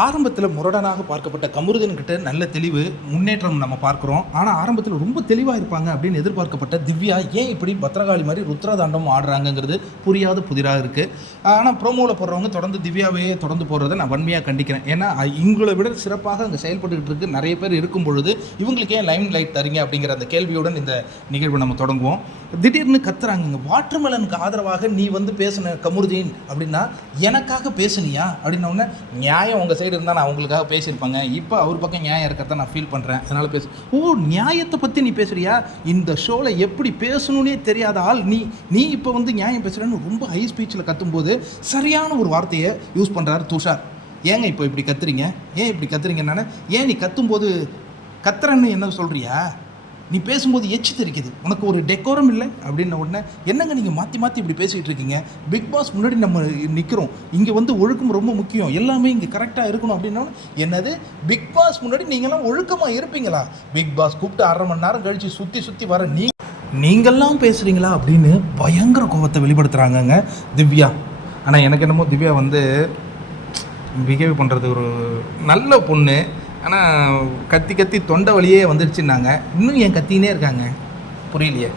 ஆரம்பத்தில் முரடனாக பார்க்கப்பட்ட கமருதீன் கிட்ட நல்ல தெளிவு முன்னேற்றம் நம்ம பார்க்குறோம். ஆனால் ஆரம்பத்தில் ரொம்ப தெளிவாக இருப்பாங்க அப்படின்னு எதிர்பார்க்கப்பட்ட திவ்யா ஏன் இப்படி பத்திரகாளி மாதிரி ருத்ரதாண்டம் ஆடுறாங்கங்கிறது புரியாத புதிராக இருக்குது. ஆனால் ப்ரோமோவில் போடுறவங்க தொடர்ந்து திவ்யாவே தொடர்ந்து போடுறதை நான் வன்மையாக கண்டிக்கிறேன். ஏன்னா இவங்களை விட சிறப்பாக அங்கே செயல்பட்டுக்கிட்டு இருக்கு நிறைய பேர் இருக்கும் பொழுது இவங்களுக்கு ஏன் லைம் லைட் தரீங்க அப்படிங்கிற அந்த கேள்வியுடன் இந்த நிகழ்வு நம்ம தொடங்குவோம். திடீர்னு கத்துறாங்க, வாட்டர்மெலனுக்கு ஆதரவாக நீ வந்து பேசின கமருதீன் அப்படின்னா எனக்காக பேசுனியா அப்படின்னோடனே, நியாயம் உங்கள் சைடு இருந்தால் நான் அவங்களுக்காக பேசியிருப்பாங்க, இப்போ அவர் பக்கம் நியாயம் இருக்கிறத நான் ஃபீல் பண்ணுறேன், அதனால் ஓ நியாயத்தை பற்றி நீ பேசுகிறியா, இந்த ஷோவில் எப்படி பேசணுன்னே தெரியாத ஆள் நீ இப்போ வந்து நியாயம் பேசுகிறேன்னு ரொம்ப ஹை ஸ்பீச்சில் கத்தும்போது சரியான ஒரு வார்த்தையை யூஸ் பண்ணுறாரு துஷார். ஏங்க இப்போ இப்படி கத்துறீங்க, ஏன் இப்படி கத்துறீங்கன்னு, ஏன் நீ கத்தும்போது கத்துறன்னு என்ன சொல்கிறியா, நீ பேசும்போது எச்சு தெரிக்குது, உனக்கு ஒரு டெக்கோரம் இல்லை அப்படின்ன உடனே, என்னங்க நீங்கள் மாற்றி மாற்றி இப்படி பேசிகிட்டு இருக்கீங்க, பிக் பாஸ் முன்னாடி நம்ம நிற்கிறோம், இங்கே வந்து ஒழுக்கம் ரொம்ப முக்கியம், எல்லாமே இங்கே கரெக்டாக இருக்கணும் அப்படின்னா, என்னது பிக் பாஸ் முன்னாடி நீங்களாம் ஒழுக்கமாக இருப்பீங்களா, பிக் பாஸ் கூப்பிட்டு 1/2 மணி நேரம் கழித்து சுற்றி வர நீங்கள்லாம் பேசுகிறீங்களா அப்படின்னு பயங்கர கோபத்தை வெளிப்படுத்துகிறாங்கங்க திவ்யா. ஆனால் எனக்கு என்னமோ திவ்யா வந்து பிஹேவ் பண்ணுறது ஒரு நல்ல பொண்ணு, ஆனால் கத்தி தொண்டை வழியே வந்துடுச்சுன்னாங்க, இன்னும் ஏன் கத்தினே இருக்காங்க புரியலையே.